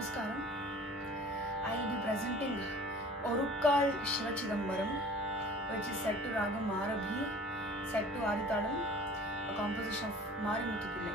Namaskaram. I will be presenting Orukkal Shiva Chidambaram, which is set to Ragam Marabhi, set to Aditalam, a composition of Marimuthu Pillai.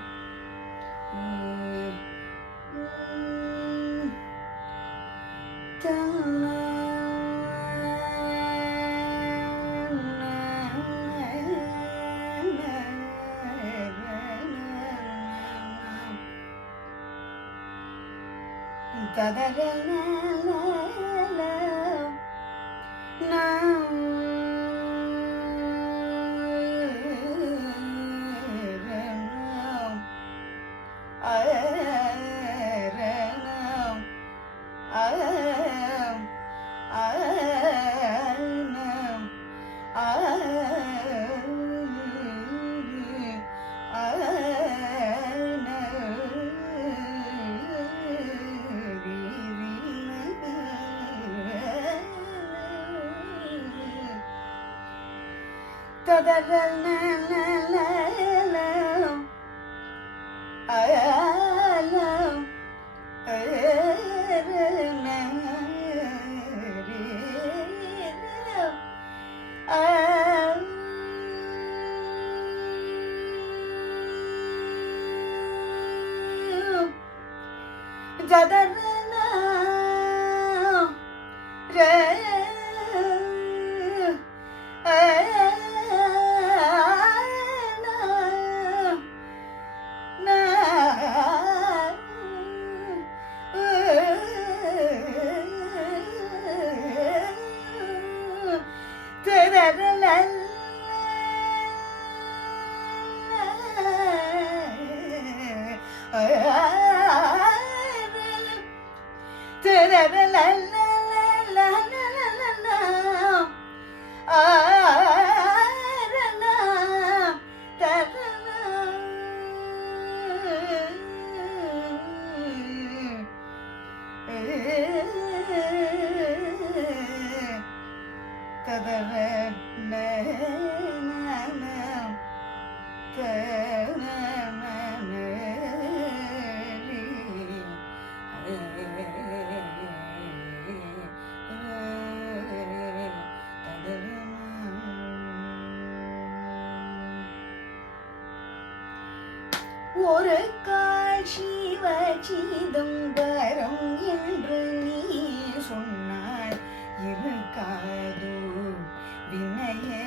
ஒரு கால் சிவ சிதம்பரம் என்று நீ சொன்னாய் இருக்காதோ வினையே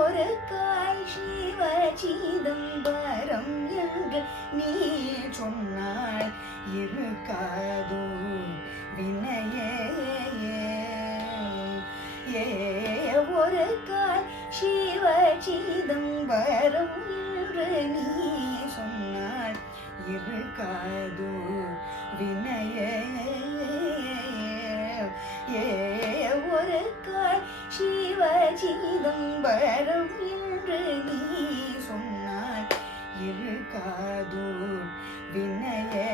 ஒரு கால் சிவ சிதம்பரம் என்று நீ சொன்னாய் இருக்காதோ வினையே ஒரு கால் சிவ சிதம்பரம் என்று நீ சொன்னாய் இருக்காதோ வினையே ஒரு கால் சிவ சிதம்பரம் என்று நீ சொன்னாய் இருக்காதோ வினையே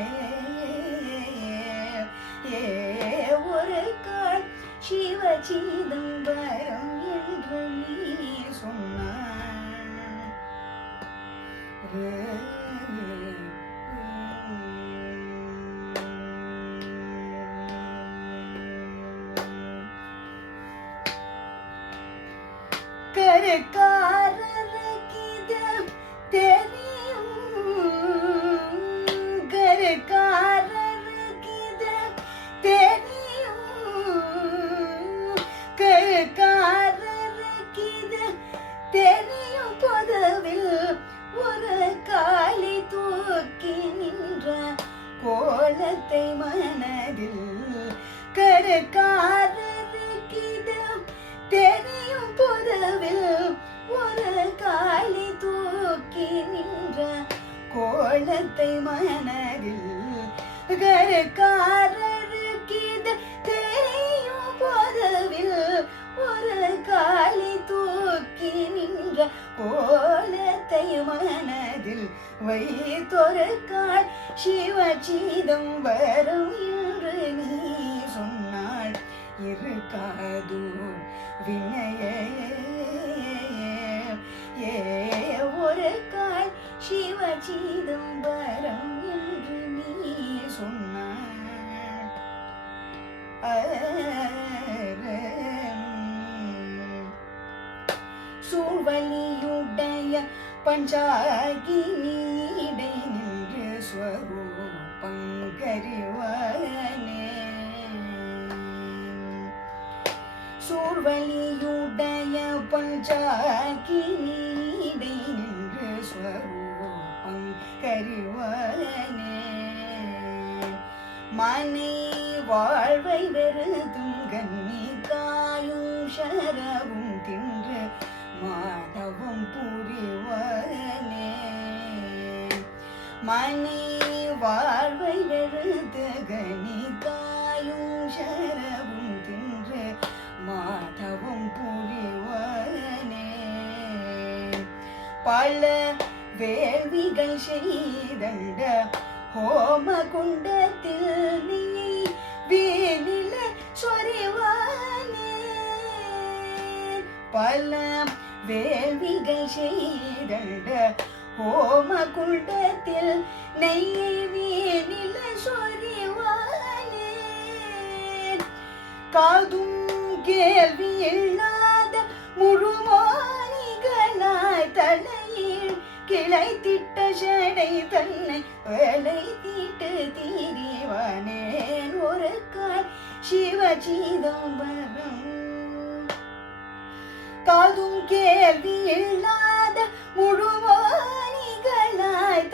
ஒரு கால் சிவ சிதம்பரம் என்று நீ சொன்னாய் கருக்காரருக்கு தெரியும் கருக்காரருக்கு தெரியும் கருக்காரருக்கு தெரியும் பொதுவில் ஒரு காலை தூக்கி நின்ற கோலத்தை மனதில் கருக்காரருக்கு தெரியும் பொதுவில் ஒரு காலை தூக்கி நின்ற கோலத்தை மனதில் கருக்காரருக்கு தெரியும் பொதுவில் ஒரு காலை தூக்கி நின்ற கோலத்தை மனதில் வைத்தொரு கால் சிவ சிதம்பரம் என்று நீ சொன்னாள் இருக்காதோ வினையே ஒரு கால் சிவ சிதம்பரம் சொன்னாள். சூழ்வலியுடைய பஞ்சாகினிடை நின்று ஸ்வரூபங்கறிவானே. சூழ்வலியுடைய பஞ்சாகினிடை நின்று ஸ்வரூபங்கறிவானே. மனை வாழ்வை வெறுதும் கன்னி காயும் சரவும் தின்று மாதவம் புரிவானே. மனை வாழ்வை வெறுது கனி காயும் சரவும் தின்று மாதவம் புரிவானே. பல வேள்விகள் செய்தண்ட ஹோம குண்டத்தில் நீ வீணில சொரிவானே. பல வேள்விகள் செய்தண்ட ஹோம குண்டத்தில் நெய்யை வீணில சொரிவானே. காதும் கேள்வி இல்லாத முழுமோனிகளாய் தலையில் கிளை திட்ட சடை தன்னை வேலை தீட்டு தீரிவானேன் ஒரு கால் சிவசிதம்பரம். காதும் கேள்வி இல்லாத முழுமோனிகளாய்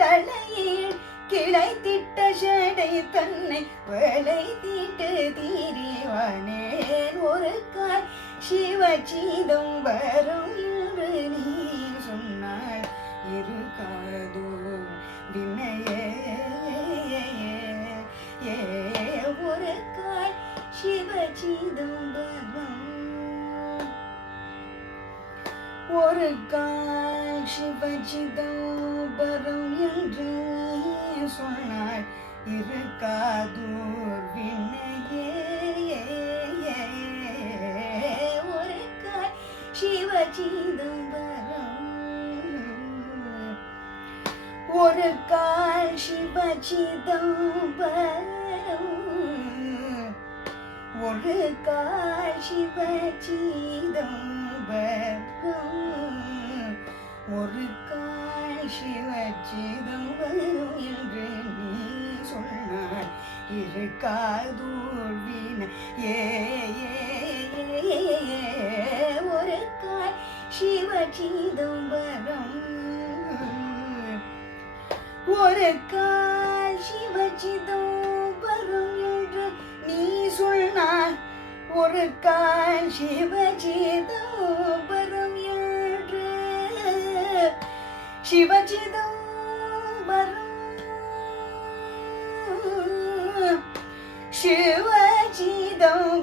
தலையில் கிளை திட்ட சடை தன்னை வேலை தீட்டு தீரிவானேன் ஒரு கால் சிவசிதம்பரம் என்று நீ சொன்னாள். இருக்காதோ வினையே ஒரு கால் சிவசிதம்பரம். ஒரு கால் சிவசிதம்பரம் என்று நீ சொன்னாள். இருக்காதோர் வினையே ஒரு கால் சிவசிதம்பரம். ஒரு கால் சிவசிதம்பரம். ஒரு கால் சிவசிதம்பரம். ஒரு கால் சிவசிதம்பரம் என்று நீ சொன்னாய். இருக்காதோர் வினையே ஒரு கால் சிவசிதம்பரம். ஒரு கால் சிவசிதம்பரம் என்று நீ சொன்னாய். ஒரு கால் சிவசிதம்பரம் என்று சிவசிதம்பரம் சிவசிதம்பரம்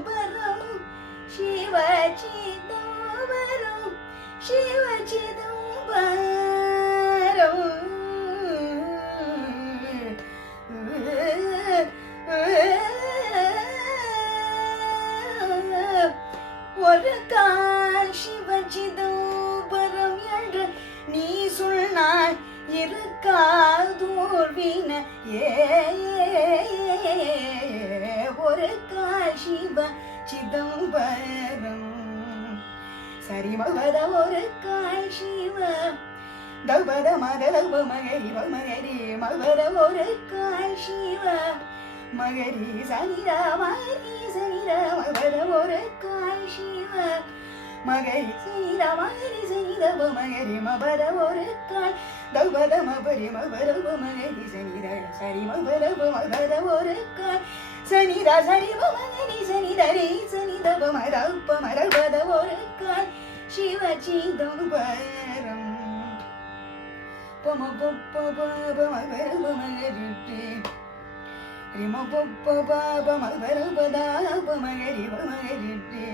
சிவசிதம்பரம் சிவசிதம்பரம். ஒரு கால் சிவசிதம்பரம் என்று நீ சொன்னாய். இருக்காதோர் வினையே ஒரு கால் சிவசிதம்பரம். சரிமபத ஒரு கால் சிவ தபத மதலப மகரி மகரி மபத ஒரு கால் சிவ மகரி சனிரா மகரி சனிரா மபத ஒரு கால் சிவ மகரி சனிரா மகரி சனிரப மகரி மபத ஒரு கால் தபத மபரி மபரப மகரி சனிரா சரி மபரப மபத ஒரு கால் சனிரா சரிப மகரி சனிரரி சனிரப மரப்ப மரபத ஒரு கால் சிவசிதம்பரம். பம பப்ப பாப மகரப மகரிட்டி ரிம பப்ப பாப மகரப தாப மகரி மகரிட்டி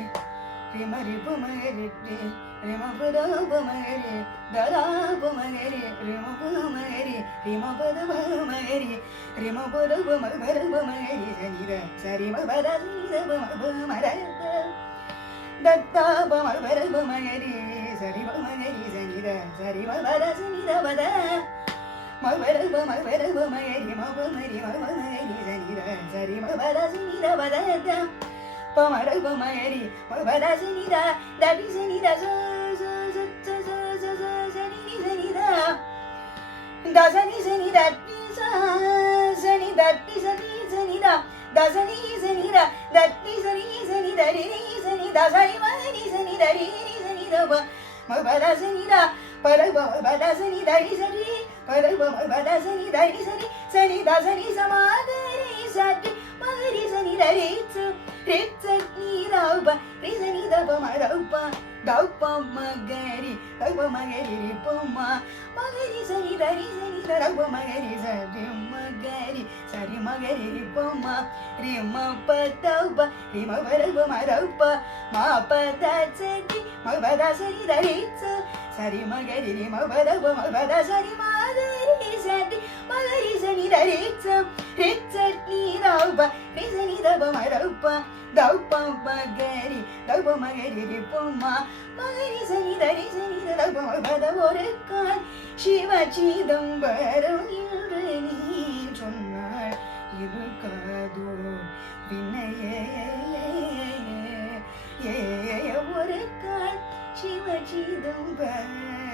ரிம ரிப மகரிட்டி ரிம பதாப மகரி தராப மகரி ரிம பத மகரி ரிம பத மகரி ரிம பதப மகரப மகரி சனிர சரிம பத சனிரப மப மரத தத்தாப மகரப மகரி சரிப மகரி சனிர சரிம பத சனிர பத மவரவ மவரவ மகரி மவமரி மவமரி சனித சரி மவர சனித வதத பமரவ மகரி மவர சனித தடி சனித சனி சனித தசனி சனி தட்டி சனி தட்டி சனி சனித தசனி சனித தட்டி சனி சனி தரி சனி தசரி மகரி சனி தரி சனி தப மவர சனித பரவ மவர சனி தரி சரி பரவ மவர சனி தரி சரி சனி தசனி சமாதரி சட்டி மகரி சனி தரி ரிச்ச நீரவ ரிசனி தப மரப்ப தப்ப மகரி தப மகரி ரிப்பமா மகரி சனி தரி சனி தரப்ப மகரி சரி மகரி சரி மகரி ரிப்பமா ரிம பதப ரிம வரப மரப்ப மா பத சரி மவர சனி தரி சரி மகரி ரிம வரப மவர சரி மகரி சரி மகரி சனி தரி ரிச்ச நீரவ ரிசனி தப மரப்ப தப்ப மகரி தப மகரி ரிப்பமா மகரி சனி தரி சனி தப மவர ஒரு கால் சிவ சிதம்பரம் என்று நீ சொன்னாள் இருக்காதோ வினையே ஒரு கால் சிவ சிதம்பரம்